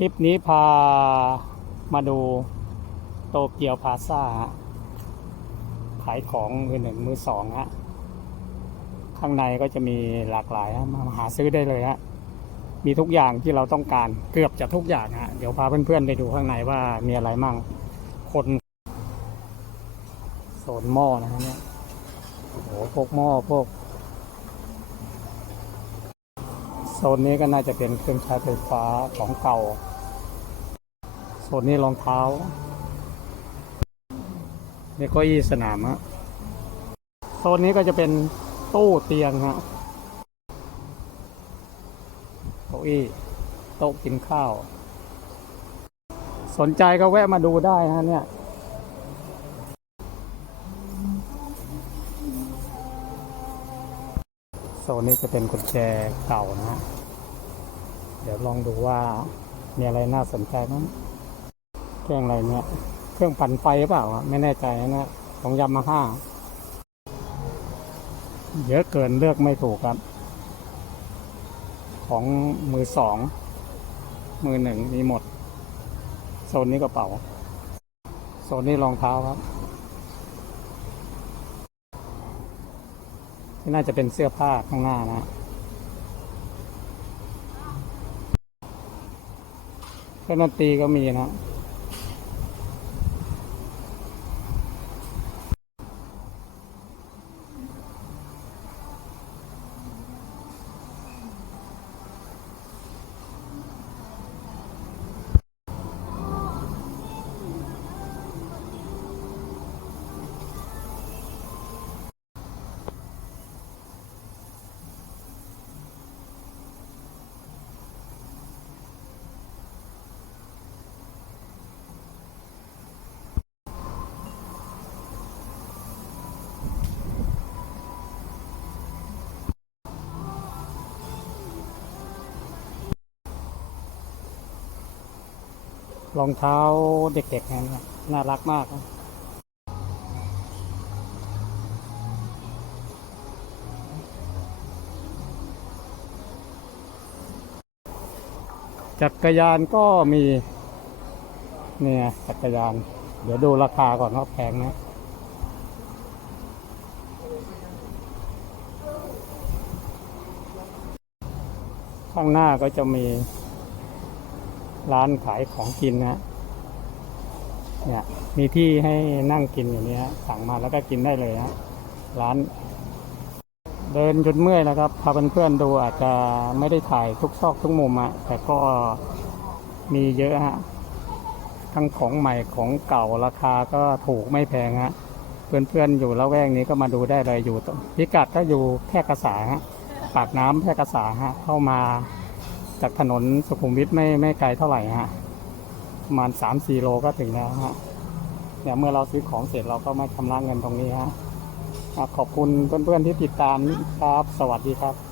คลิปนี้พามาดูโตเกียวพาซ่าขายของมือหนึ่งมือสองฮะ ข้างในก็จะมีหลากหลายมาหาซื้อได้เลยฮะ มีทุกอย่างที่เราต้องการเกือบจะทุกอย่างฮะ เดี๋ยวพาเพื่อนๆไปดูข้างในว่ามีอะไรมั่ง คนโซนหม้อนะฮะเนี่ยโอ้โหพวกหม้อพวกโซนนี้ก็น่าจะเป็นเครื่องใช้ไฟฟ้าของเก่า โซนนี้รองเท้า นี่เก็อี้สนามฮะโซนนี้ก็จะเป็นตู้เตียงฮะเก้าอี้โต๊ะกินข้าว สนใจก็แวะมาดูได้ฮะเนี่ยโซนนี้จะเป็นกุญแจเก่านะฮะ เดี๋ยวลองดูว่ามีอะไรน่าสนใจมั้ง เครื่องอะไรเนี่ย เครื่องปั่นไฟหรือเปล่า ไม่แน่ใจนะของยามาฮ่าเยอะเกินเลือกไม่ถูกครับ ของมือสอง มือหนึ่งมีหมด โซนนี้กระเป๋า โซนนี้รองเท้าครับที่น่าจะเป็นเสื้อผ้าข้างหน้านะเครื่องดนตรีก็มีนะ รองเท้าเด็กๆนะน่ารักมากนะจักรยานก็มีเนี่ยจักรยาน เดี๋ยวดูราคาก่อนว่าแพงนะข้างหน้าก็จะมี ร้านขายของกินนะเนี่ย มีที่ให้นั่งกินอยู่เนี้สั่งมาแล้วก็กินได้เลยฮะร้าน เดินจนเมื่อยนะครับพาเพื่อนๆดูอาจจะไม่ได้ถ่ายทุกซอกทุกมุมอะแต่ก็มีเยอะฮะทั้งของใหม่ของเก่าราคาก็ถูกไม่แพงฮะเพื่อนๆอยู่ละแวกนี้ก็มาดูได้เลยอยู่ตรงพิกัดก็อยู่แพร่กษาฮะปากน้ำแพร่กษาฮะเข้ามา จากถนนสุขุมวิทไม่ไม่ไกลเท่าไหร่ฮะประมาณสามสี่โลก็ถึงแล้วฮะเนี่ยเมื่อเราซื้อของเสร็จเราก็มาชำระเงินตรงนี้ฮะอะขอบคุณเพื่อนๆที่ติดตามครับ สวัสดีครับ